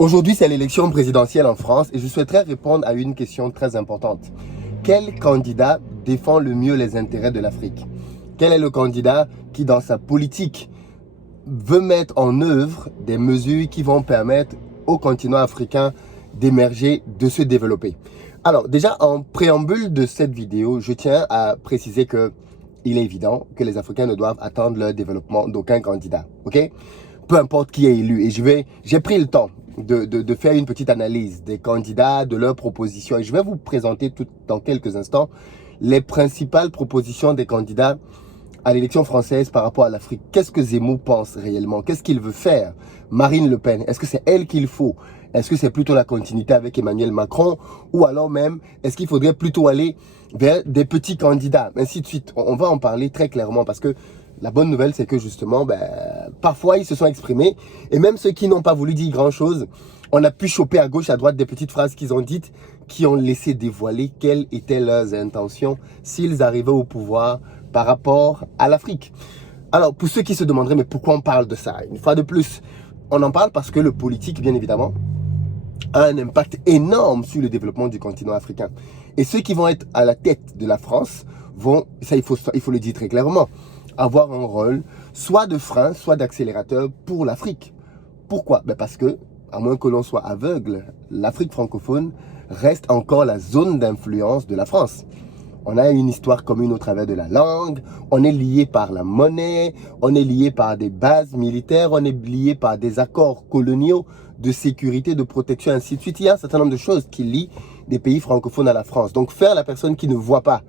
Aujourd'hui, c'est l'élection présidentielle en France et je souhaiterais répondre à une question très importante. Quel candidat défend le mieux les intérêts de l'Afrique? Quel est le candidat qui, dans sa politique, veut mettre en œuvre des mesures qui vont permettre au continent africain d'émerger, de se développer? Alors, déjà, en préambule de cette vidéo, je tiens à préciser que il est évident que les Africains ne doivent attendre le développement d'aucun candidat, ok? Peu importe qui est élu. Et j'ai pris le temps de faire une petite analyse des candidats, de leurs propositions. Et je vais vous présenter dans quelques instants les principales propositions des candidats à l'élection française par rapport à l'Afrique. Qu'est-ce que Zemmour pense réellement? Qu'est-ce qu'il veut faire? Marine Le Pen, est-ce que c'est elle qu'il faut? Est-ce que c'est plutôt la continuité avec Emmanuel Macron? Ou alors même, est-ce qu'il faudrait plutôt aller vers des petits candidats? Ainsi de suite. On va en parler très clairement parce que la bonne nouvelle, c'est que justement, parfois, ils se sont exprimés. Et même ceux qui n'ont pas voulu dire grand-chose, on a pu choper à gauche, à droite des petites phrases qu'ils ont dites, qui ont laissé dévoiler quelles étaient leurs intentions s'ils arrivaient au pouvoir par rapport à l'Afrique. Alors, pour ceux qui se demanderaient, mais pourquoi on parle de ça? Une fois de plus, on en parle parce que le politique, bien évidemment, a un impact énorme sur le développement du continent africain. Et ceux qui vont être à la tête de la France vont, ça il faut le dire très clairement, avoir un rôle soit de frein, soit d'accélérateur pour l'Afrique. Pourquoi? Parce que, à moins que l'on soit aveugle, l'Afrique francophone reste encore la zone d'influence de la France. On a une histoire commune au travers de la langue, on est lié par la monnaie, on est lié par des bases militaires, on est lié par des accords coloniaux de sécurité, de protection, ainsi de suite. Il y a un certain nombre de choses qui lient des pays francophones à la France. Donc faire la personne qui ne voit pas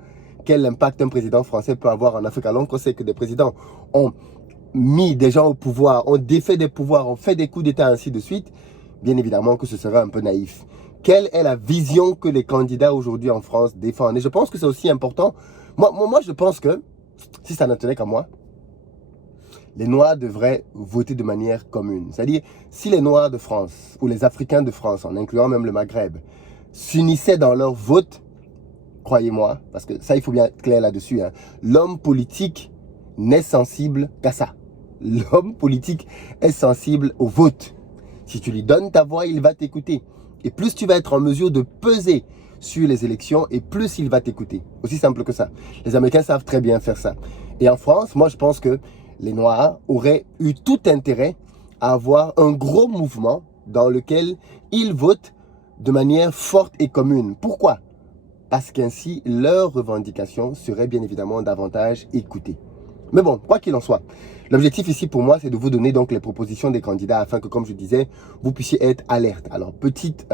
quel impact un président français peut avoir en Afrique, alors qu'on sait que des présidents ont mis des gens au pouvoir, ont défait des pouvoirs, ont fait des coups d'État, ainsi de suite, bien évidemment que ce serait un peu naïf. Quelle est la vision que les candidats aujourd'hui en France défendent? Et je pense que c'est aussi important. Moi, je pense que, si ça ne tenait qu'à moi, les Noirs devraient voter de manière commune. C'est-à-dire, si les Noirs de France, ou les Africains de France, en incluant même le Maghreb, s'unissaient dans leur vote, croyez-moi, parce que ça, il faut bien être clair là-dessus, hein, l'homme politique n'est sensible qu'à ça. L'homme politique est sensible au vote. Si tu lui donnes ta voix, il va t'écouter. Et plus tu vas être en mesure de peser sur les élections, et plus il va t'écouter. Aussi simple que ça. Les Américains savent très bien faire ça. Et en France, moi je pense que les Noirs auraient eu tout intérêt à avoir un gros mouvement dans lequel ils votent de manière forte et commune. Pourquoi? Parce qu'ainsi, leurs revendications seraient bien évidemment davantage écoutées. Mais bon, quoi qu'il en soit, l'objectif ici pour moi, c'est de vous donner donc les propositions des candidats afin que, comme je disais, vous puissiez être alerte. Alors, petite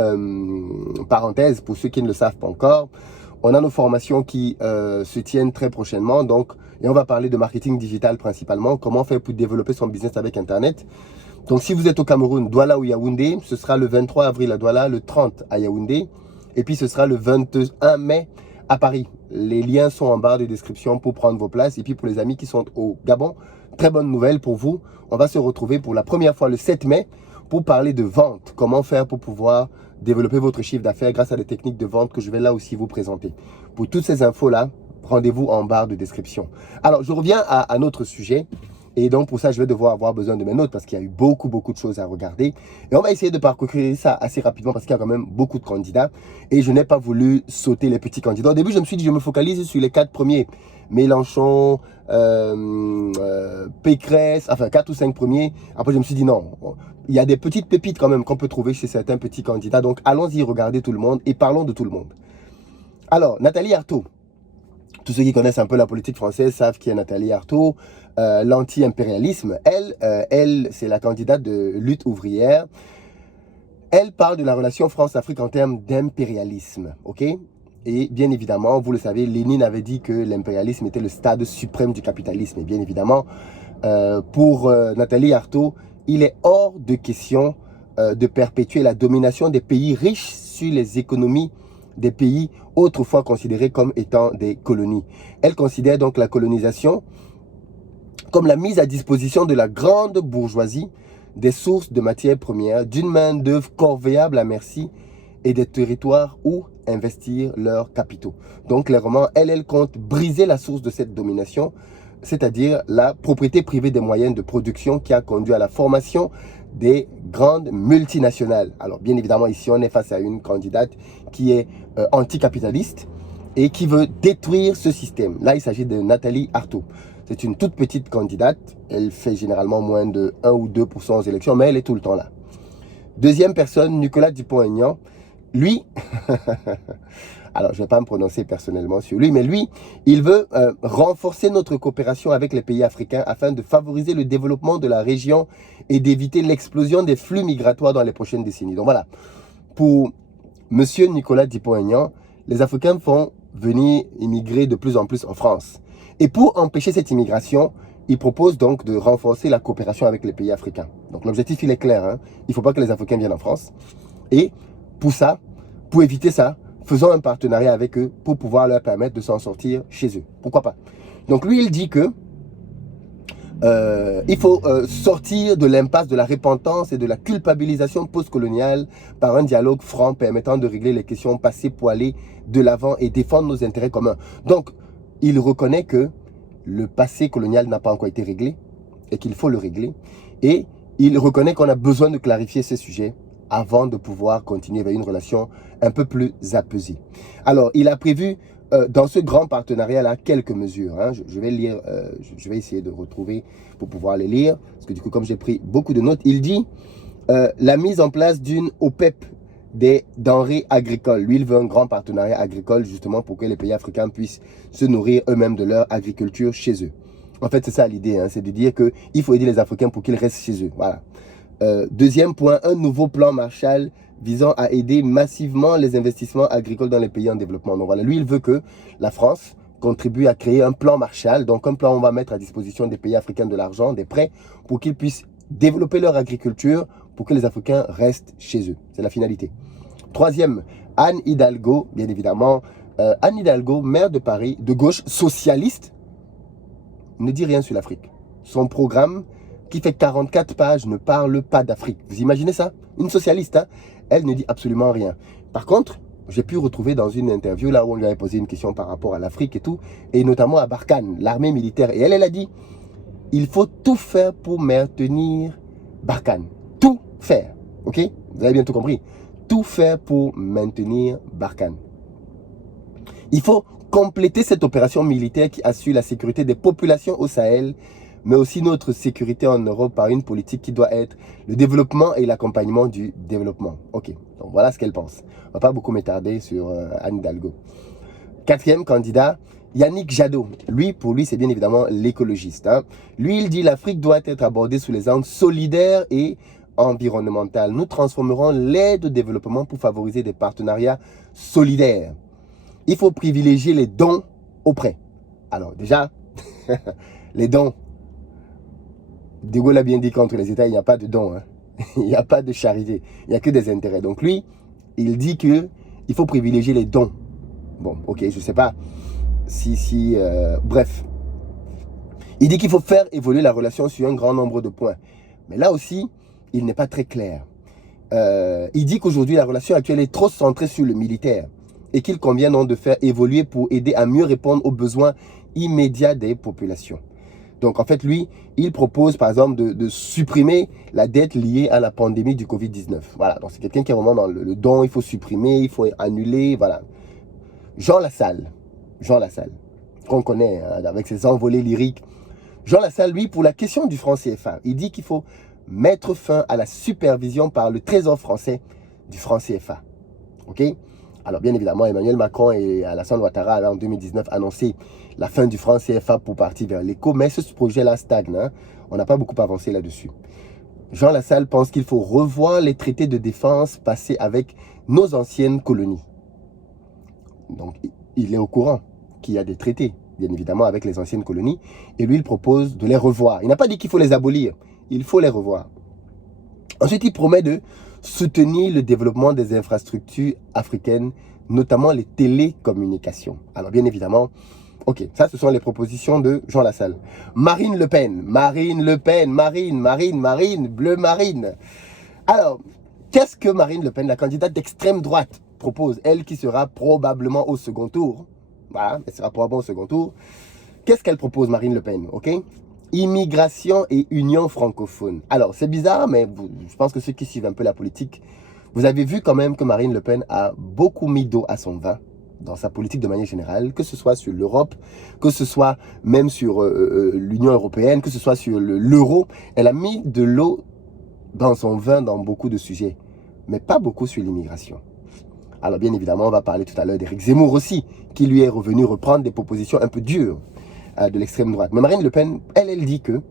parenthèse pour ceux qui ne le savent pas encore, on a nos formations qui se tiennent très prochainement, donc, et on va parler de marketing digital principalement, comment faire pour développer son business avec Internet. Donc, si vous êtes au Cameroun, Douala ou Yaoundé, ce sera le 23 avril à Douala, le 30 à Yaoundé, et puis ce sera le 21 mai à Paris. Les liens sont en barre de description pour prendre vos places. Et puis pour les amis qui sont au Gabon, très bonne nouvelle pour vous. On va se retrouver pour la première fois le 7 mai pour parler de vente. Comment faire pour pouvoir développer votre chiffre d'affaires grâce à des techniques de vente que je vais là aussi vous présenter. Pour toutes ces infos-là, rendez-vous en barre de description. Alors, je reviens à notre sujet. Et donc, pour ça, je vais devoir avoir besoin de mes notes parce qu'il y a eu beaucoup de choses à regarder. Et on va essayer de parcourir ça assez rapidement parce qu'il y a quand même beaucoup de candidats. Et je n'ai pas voulu sauter les petits candidats. Au début, je me suis dit, je me focalise sur les 4 premiers. Mélenchon, Pécresse, enfin 4 ou 5 premiers. Après, je me suis dit, non, il y a des petites pépites quand même qu'on peut trouver chez certains petits candidats. Donc, allons-y regarder tout le monde et parlons de tout le monde. Alors, Nathalie Arthaud. Tous ceux qui connaissent un peu la politique française savent qui est Nathalie Arthaud, l'anti-impérialisme. Elle c'est la candidate de lutte ouvrière. Elle parle de la relation France-Afrique en termes d'impérialisme, ok? Et bien évidemment, vous le savez, Lénine avait dit que l'impérialisme était le stade suprême du capitalisme. Et bien évidemment, pour Nathalie Arthaud, il est hors de question de perpétuer la domination des pays riches sur les économies des pays autrefois considérés comme étant des colonies. Elle considère donc la colonisation comme la mise à disposition de la grande bourgeoisie des sources de matières premières, d'une main-d'œuvre corvéable à merci et des territoires où investir leurs capitaux. Donc clairement, elle compte briser la source de cette domination, c'est-à-dire la propriété privée des moyens de production qui a conduit à la formation des grandes multinationales. Alors, bien évidemment, ici, on est face à une candidate qui est anticapitaliste et qui veut détruire ce système. Là, il s'agit de Nathalie Arthaud. C'est une toute petite candidate. Elle fait généralement moins de 1 ou 2% aux élections, mais elle est tout le temps là. Deuxième personne, Nicolas Dupont-Aignan. Lui, alors je ne vais pas me prononcer personnellement sur lui, mais lui, il veut renforcer notre coopération avec les pays africains afin de favoriser le développement de la région et d'éviter l'explosion des flux migratoires dans les prochaines décennies. Donc voilà, pour monsieur Nicolas Dupont-Aignan, les Africains font venir immigrer de plus en plus en France. Et pour empêcher cette immigration, il propose donc de renforcer la coopération avec les pays africains. Donc l'objectif, il est clair, hein. Il ne faut pas que les Africains viennent en France. Et pour ça, pour éviter ça, faisons un partenariat avec eux pour pouvoir leur permettre de s'en sortir chez eux. Pourquoi pas? Donc lui, il dit que il faut sortir de l'impasse de la repentance et de la culpabilisation postcoloniale par un dialogue franc permettant de régler les questions passées pour aller de l'avant et défendre nos intérêts communs. Donc, il reconnaît que le passé colonial n'a pas encore été réglé et qu'il faut le régler. Et il reconnaît qu'on a besoin de clarifier ces sujets avant de pouvoir continuer vers une relation un peu plus apaisée. Alors, il a prévu dans ce grand partenariat-là quelques mesures. Hein. Je vais lire, je vais essayer de retrouver pour pouvoir les lire. Parce que du coup, comme j'ai pris beaucoup de notes, il dit la mise en place d'une OPEP des denrées agricoles. Lui, il veut un grand partenariat agricole justement pour que les pays africains puissent se nourrir eux-mêmes de leur agriculture chez eux. En fait, c'est ça l'idée, hein, c'est de dire qu'il faut aider les Africains pour qu'ils restent chez eux. Voilà. Deuxième point, un nouveau plan Marshall visant à aider massivement les investissements agricoles dans les pays en développement. Donc voilà, lui, il veut que la France contribue à créer un plan Marshall. Donc un plan, on va mettre à disposition des pays africains de l'argent, des prêts, pour qu'ils puissent développer leur agriculture, pour que les Africains restent chez eux. C'est la finalité. Troisième, Anne Hidalgo, bien évidemment. Anne Hidalgo, maire de Paris, de gauche, socialiste, ne dit rien sur l'Afrique. Son programme, qui fait 44 pages, ne parle pas d'Afrique. Vous imaginez ça? Une socialiste, hein? Elle ne dit absolument rien. Par contre, j'ai pu retrouver dans une interview là où on lui avait posé une question par rapport à l'Afrique et tout, et notamment à Barkhane, l'armée militaire. Et elle a dit, il faut tout faire pour maintenir Barkhane. Tout faire, ok? Vous avez bien tout compris. Tout faire pour maintenir Barkhane. Il faut compléter cette opération militaire qui assure la sécurité des populations au Sahel, mais aussi notre sécurité en Europe par une politique qui doit être le développement et l'accompagnement du développement. Ok, donc voilà ce qu'elle pense. On ne va pas beaucoup m'étarder sur Anne Hidalgo. Quatrième candidat, Yannick Jadot. Lui, pour lui, c'est bien évidemment l'écologiste. Hein. Lui, il dit l'Afrique doit être abordée sous les angles solidaires et environnementaux. Nous transformerons l'aide au développement pour favoriser des partenariats solidaires. Il faut privilégier les dons aux prêts. Alors déjà, les dons, De Gaulle a bien dit qu'entre les États, il n'y a pas de dons. Hein. Il n'y a pas de charité. Il n'y a que des intérêts. Donc lui, il dit qu'il faut privilégier les dons. Bon, ok, je ne sais pas bref. Il dit qu'il faut faire évoluer la relation sur un grand nombre de points. Mais là aussi, il n'est pas très clair. Il dit qu'aujourd'hui, la relation actuelle est trop centrée sur le militaire et qu'il convient donc de faire évoluer pour aider à mieux répondre aux besoins immédiats des populations. Donc, en fait, lui, il propose, par exemple, de supprimer la dette liée à la pandémie du Covid-19. Voilà, donc c'est quelqu'un qui est vraiment dans le don, il faut supprimer, il faut annuler, voilà. Jean Lassalle, qu'on connaît hein, avec ses envolées lyriques. Jean Lassalle, lui, pour la question du franc CFA, il dit qu'il faut mettre fin à la supervision par le Trésor français du franc CFA. Ok? Alors, bien évidemment, Emmanuel Macron et Alassane Ouattara, en 2019, annoncé la fin du franc CFA pour partir vers l'éco, mais ce projet-là stagne. Hein? On n'a pas beaucoup avancé là-dessus. Jean Lassalle pense qu'il faut revoir les traités de défense passés avec nos anciennes colonies. Donc, il est au courant qu'il y a des traités, bien évidemment, avec les anciennes colonies, et lui, il propose de les revoir. Il n'a pas dit qu'il faut les abolir, il faut les revoir. Ensuite, il promet de soutenir le développement des infrastructures africaines, notamment les télécommunications. Alors, bien évidemment, ok, ça, ce sont les propositions de Jean Lassalle. Marine Le Pen, bleu marine. Alors, qu'est-ce que Marine Le Pen, la candidate d'extrême droite, propose? Elle qui sera probablement au second tour. Voilà, elle sera probablement au second tour. Qu'est-ce qu'elle propose, Marine Le Pen? Ok, Immigration et union francophone. Alors, c'est bizarre, mais je pense que ceux qui suivent un peu la politique, vous avez vu quand même que Marine Le Pen a beaucoup mis d'eau à son vin dans sa politique de manière générale, que ce soit sur l'Europe, que ce soit même sur l'Union européenne, que ce soit sur l'euro. Elle a mis de l'eau dans son vin dans beaucoup de sujets, mais pas beaucoup sur l'immigration. Alors bien évidemment, on va parler tout à l'heure d'Éric Zemmour aussi, qui lui est revenu reprendre des propositions un peu dures de l'extrême droite. Mais Marine Le Pen, elle dit que,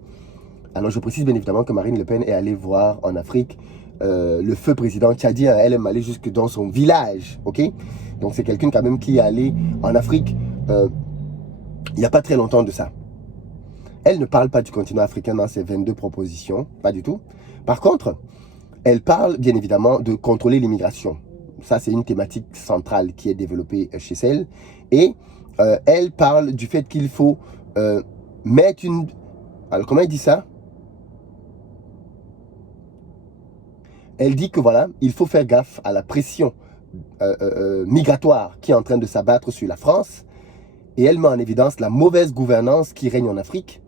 alors je précise bien évidemment que Marine Le Pen est allée voir en Afrique le feu président tchadien. Elle aime aller jusque dans son village, ok? Donc c'est quelqu'un quand même qui est allé en Afrique il n'y a pas très longtemps de ça. Elle ne parle pas du continent africain dans ses 22 propositions, pas du tout. Par contre, elle parle bien évidemment de contrôler l'immigration. Ça, c'est une thématique centrale qui est développée chez elle. Et elle parle du fait qu'il faut mettre une... Alors, comment elle dit ça? Elle dit que voilà, il faut faire gaffe à la pression migratoire qui est en train de s'abattre sur la France. Et elle met en évidence la mauvaise gouvernance qui règne en Afrique.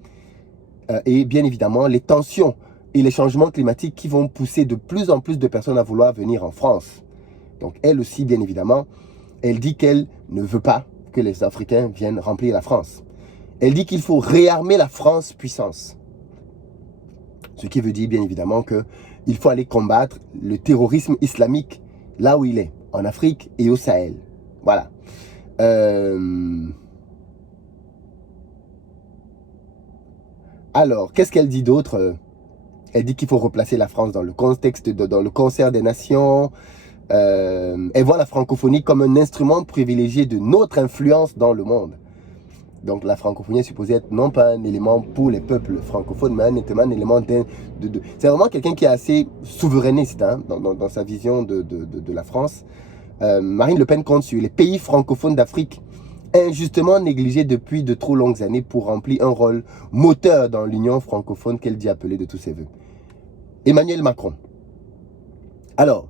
Et bien évidemment, les tensions et les changements climatiques qui vont pousser de plus en plus de personnes à vouloir venir en France. Donc elle aussi, bien évidemment, elle dit qu'elle ne veut pas que les Africains viennent remplir la France. Elle dit qu'il faut réarmer la France puissance. Ce qui veut dire, bien évidemment, qu'il faut aller combattre le terrorisme islamique là où il est, en Afrique et au Sahel. Voilà. Alors, qu'est-ce qu'elle dit d'autre? Elle dit qu'il faut replacer la France dans le contexte, dans le concert des nations. Elle voit la francophonie comme un instrument privilégié de notre influence dans le monde. Donc la francophonie est supposée être non pas un élément pour les peuples francophones, mais un élément c'est vraiment quelqu'un qui est assez souverainiste hein, dans sa vision de la France. Marine Le Pen compte sur les pays francophones d'Afrique, injustement négligés depuis de trop longues années pour remplir un rôle moteur dans l'union francophone qu'elle dit appeler de tous ses voeux. Emmanuel Macron. Alors,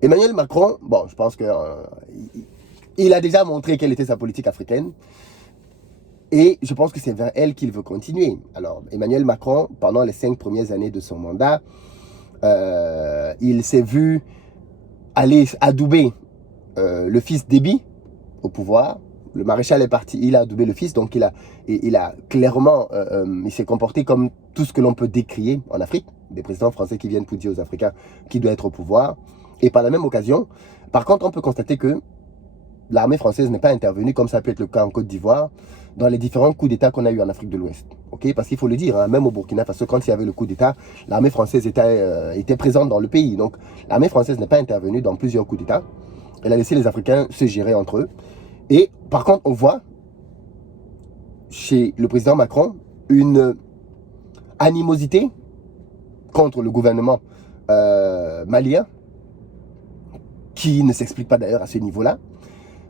Emmanuel Macron, bon, je pense qu'il a déjà montré quelle était sa politique africaine. Et je pense que c'est vers elle qu'il veut continuer. Alors, Emmanuel Macron, pendant les 5 premières années de son mandat, il s'est vu aller adouber le fils Déby au pouvoir. Le maréchal est parti, il a adoubé le fils, donc il a clairement, il s'est comporté comme tout ce que l'on peut décrier en Afrique. Des présidents français qui viennent pour dire aux Africains qui doit être au pouvoir. Et par la même occasion, par contre, on peut constater que l'armée française n'est pas intervenue, comme ça peut être le cas en Côte d'Ivoire, dans les différents coups d'État qu'on a eu en Afrique de l'Ouest. Okay? Parce qu'il faut le dire, hein, même au Burkina Faso, quand il y avait le coup d'État, l'armée française était présente dans le pays. Donc, l'armée française n'est pas intervenue dans plusieurs coups d'État. Elle a laissé les Africains se gérer entre eux. Et par contre, on voit chez le président Macron une animosité contre le gouvernement malien, qui ne s'explique pas d'ailleurs à ce niveau-là.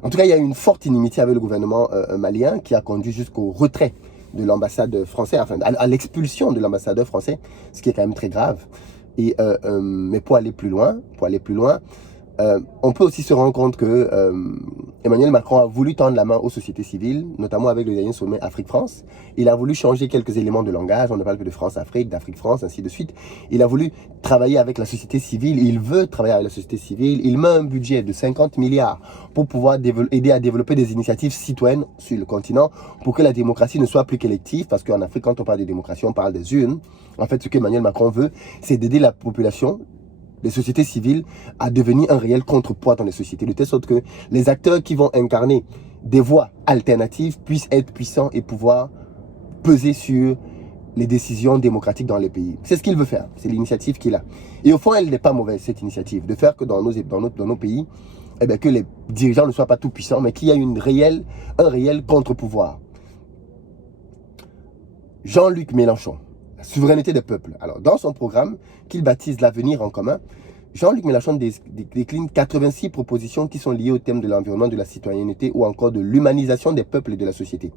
En tout cas, il y a une forte inimitié avec le gouvernement malien qui a conduit jusqu'au retrait de l'ambassade française, enfin à l'expulsion de l'ambassadeur français, ce qui est quand même très grave. Et, mais pour aller plus loin, on peut aussi se rendre compte que Emmanuel Macron a voulu tendre la main aux sociétés civiles, notamment avec le dernier sommet Afrique-France. Il a voulu changer quelques éléments de langage, on ne parle que de France-Afrique, d'Afrique-France, ainsi de suite. Il a voulu travailler avec la société civile, il veut travailler avec la société civile, il met un budget de 50 milliards pour pouvoir aider à développer des initiatives citoyennes sur le continent pour que la démocratie ne soit plus qu'élective, parce qu'en Afrique, quand on parle de démocratie, on parle des urnes. En fait, ce qu'Emmanuel Macron veut, c'est d'aider la population, les sociétés civiles, à devenir un réel contrepoids dans les sociétés, de telle sorte que les acteurs qui vont incarner des voies alternatives puissent être puissants et pouvoir peser sur les décisions démocratiques dans les pays. C'est ce qu'il veut faire, c'est l'initiative qu'il a. Et au fond, elle n'est pas mauvaise, cette initiative, de faire que dans nos pays, eh bien, que les dirigeants ne soient pas tout puissants, mais qu'il y ait un réel contre-pouvoir. Jean-Luc Mélenchon, la souveraineté des peuples. Alors, dans son programme, qu'il baptise l'avenir en commun, Jean-Luc Mélenchon décline 86 propositions qui sont liées au thème de l'environnement, de la citoyenneté ou encore de l'humanisation des peuples et de la société.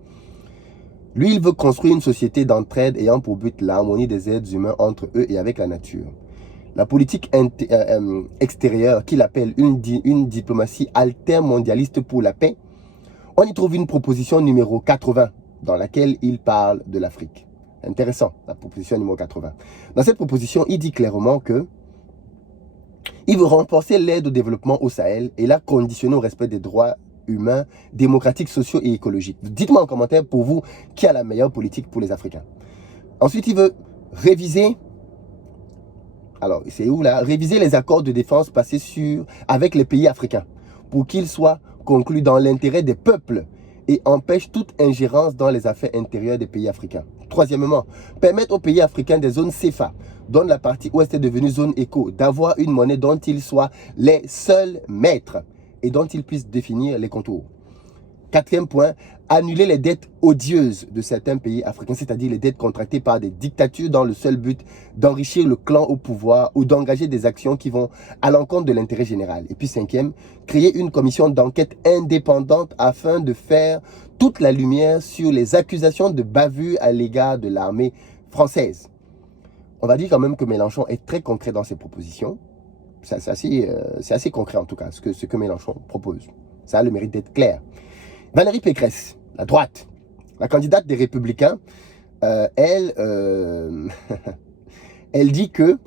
Lui, il veut construire une société d'entraide ayant pour but l'harmonie des êtres humains entre eux et avec la nature. La politique extérieure, qu'il appelle une diplomatie altermondialiste pour la paix, on y trouve une proposition numéro 80 dans laquelle il parle de l'Afrique. Intéressant, la proposition numéro 80. Dans cette proposition, il dit clairement que il veut renforcer l'aide au développement au Sahel et la conditionner au respect des droits humains, démocratiques, sociaux et écologiques. Dites-moi en commentaire pour vous qui a la meilleure politique pour les Africains. Ensuite, il veut réviser, alors c'est où là? Réviser les accords de défense passés avec les pays africains pour qu'ils soient conclus dans l'intérêt des peuples et empêche toute ingérence dans les affaires intérieures des pays africains. Troisièmement, permettre aux pays africains des zones CFA, dont la partie ouest est devenue zone éco, d'avoir une monnaie dont ils soient les seuls maîtres et dont ils puissent définir les contours. Quatrième point, annuler les dettes odieuses de certains pays africains, c'est-à-dire les dettes contractées par des dictatures dans le seul but d'enrichir le clan au pouvoir ou d'engager des actions qui vont à l'encontre de l'intérêt général. Et puis cinquième, créer une commission d'enquête indépendante afin de faire toute la lumière sur les accusations de bavure à l'égard de l'armée française. On va dire quand même que Mélenchon est très concret dans ses propositions. C'est assez concret en tout cas, ce que Mélenchon propose. Ça a le mérite d'être clair. Valérie Pécresse, la droite, la candidate des Républicains, elle dit que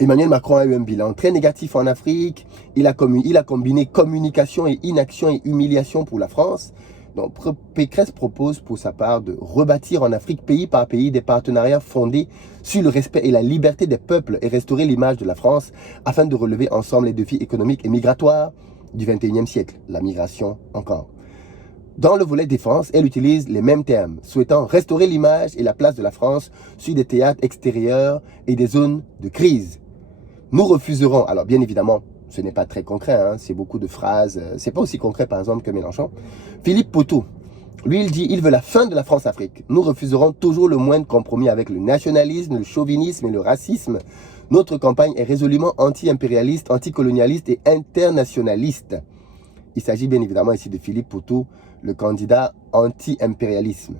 Emmanuel Macron a eu un bilan très négatif en Afrique. Il a combiné communication et inaction et humiliation pour la France. Donc Pécresse propose pour sa part de rebâtir en Afrique, pays par pays, des partenariats fondés sur le respect et la liberté des peuples et restaurer l'image de la France afin de relever ensemble les défis économiques et migratoires du 21e siècle, la migration encore. Dans le volet défense, elle utilise les mêmes termes, souhaitant restaurer l'image et la place de la France sur des théâtres extérieurs et des zones de crise. Nous refuserons, alors bien évidemment, ce n'est pas très concret, hein, c'est beaucoup de phrases, c'est pas aussi concret par exemple que Mélenchon. Philippe Poutou, lui il dit, il veut la fin de la France-Afrique. Nous refuserons toujours le moindre compromis avec le nationalisme, le chauvinisme et le racisme. Notre campagne est résolument anti-impérialiste, anticolonialiste et internationaliste. Il s'agit bien évidemment ici de Philippe Poutou, le candidat anti-impérialisme.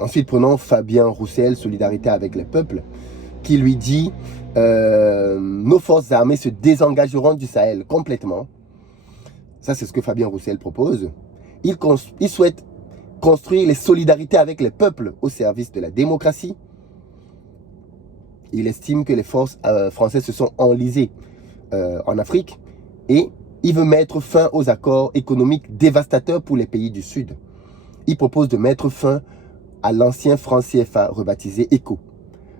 Ensuite, prenons Fabien Roussel, Solidarité avec les peuples, qui lui dit nos forces armées se désengageront du Sahel complètement. Ça, c'est ce que Fabien Roussel propose. Il souhaite construire les solidarités avec les peuples au service de la démocratie. Il estime que les forces françaises se sont enlisées en Afrique et il veut mettre fin aux accords économiques dévastateurs pour les pays du Sud. Il propose de mettre fin à l'ancien franc CFA rebaptisé ECO,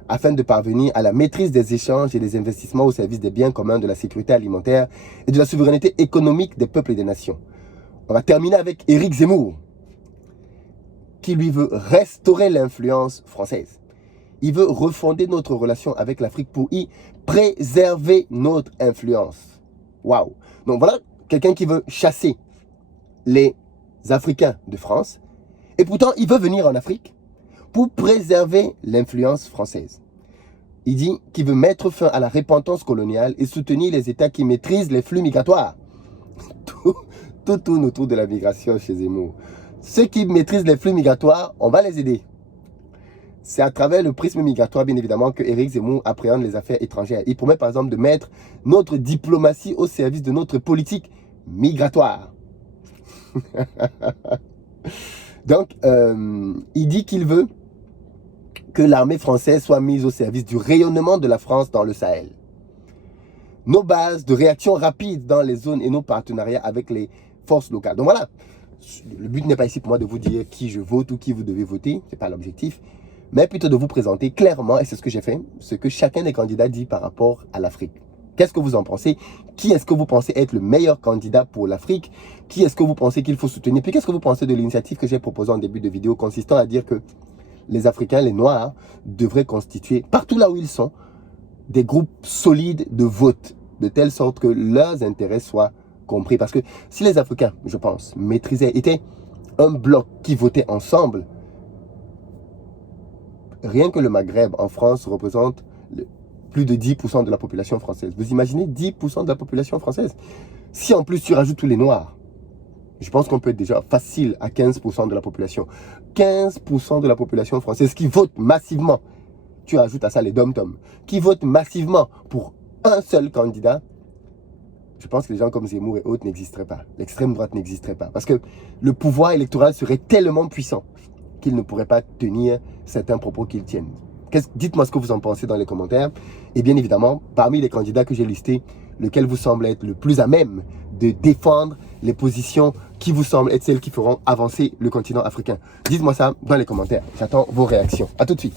afin de parvenir à la maîtrise des échanges et des investissements au service des biens communs, de la sécurité alimentaire et de la souveraineté économique des peuples et des nations. On va terminer avec Éric Zemmour, qui lui veut restaurer l'influence française. Il veut refonder notre relation avec l'Afrique pour y préserver notre influence. Waouh! Donc voilà quelqu'un qui veut chasser les Africains de France. Et pourtant, il veut venir en Afrique pour préserver l'influence française. Il dit qu'il veut mettre fin à la repentance coloniale et soutenir les États qui maîtrisent les flux migratoires. Tout tourne autour de la migration chez Zemmour. Ceux qui maîtrisent les flux migratoires, on va les aider. C'est à travers le prisme migratoire, bien évidemment, que Éric Zemmour appréhende les affaires étrangères. Il promet par exemple de mettre notre diplomatie au service de notre politique migratoire. Donc, il dit qu'il veut que l'armée française soit mise au service du rayonnement de la France dans le Sahel. Nos bases de réaction rapide dans les zones et nos partenariats avec les forces locales. Donc voilà, le but n'est pas ici pour moi de vous dire qui je vote ou qui vous devez voter, ce n'est pas l'objectif, mais plutôt de vous présenter clairement, et c'est ce que j'ai fait, ce que chacun des candidats dit par rapport à l'Afrique. Qu'est-ce que vous en pensez? Qui est-ce que vous pensez être le meilleur candidat pour l'Afrique? Qui est-ce que vous pensez qu'il faut soutenir? Puis qu'est-ce que vous pensez de l'initiative que j'ai proposée en début de vidéo consistant à dire que les Africains, les Noirs, devraient constituer, partout là où ils sont, des groupes solides de vote, de telle sorte que leurs intérêts soient compris. Parce que si les Africains, je pense, étaient un bloc qui votait ensemble, rien que le Maghreb en France représente plus de 10% de la population française. Vous imaginez 10% de la population française? Si en plus tu rajoutes tous les Noirs, je pense qu'on peut être déjà facile à 15% de la population. 15% de la population française qui vote massivement. Tu ajoutes à ça les dom-toms, qui votent massivement pour un seul candidat. je pense que les gens comme Zemmour et autres n'existeraient pas. L'extrême droite n'existerait pas. Parce que le pouvoir électoral serait tellement puissant qu'ils ne pourraient pas tenir certains propos qu'ils tiennent. Dites-moi ce que vous en pensez dans les commentaires. Et bien évidemment, parmi les candidats que j'ai listés, lequel vous semble être le plus à même de défendre les positions qui vous semblent être celles qui feront avancer le continent africain. Dites-moi ça dans les commentaires. J'attends vos réactions. À tout de suite.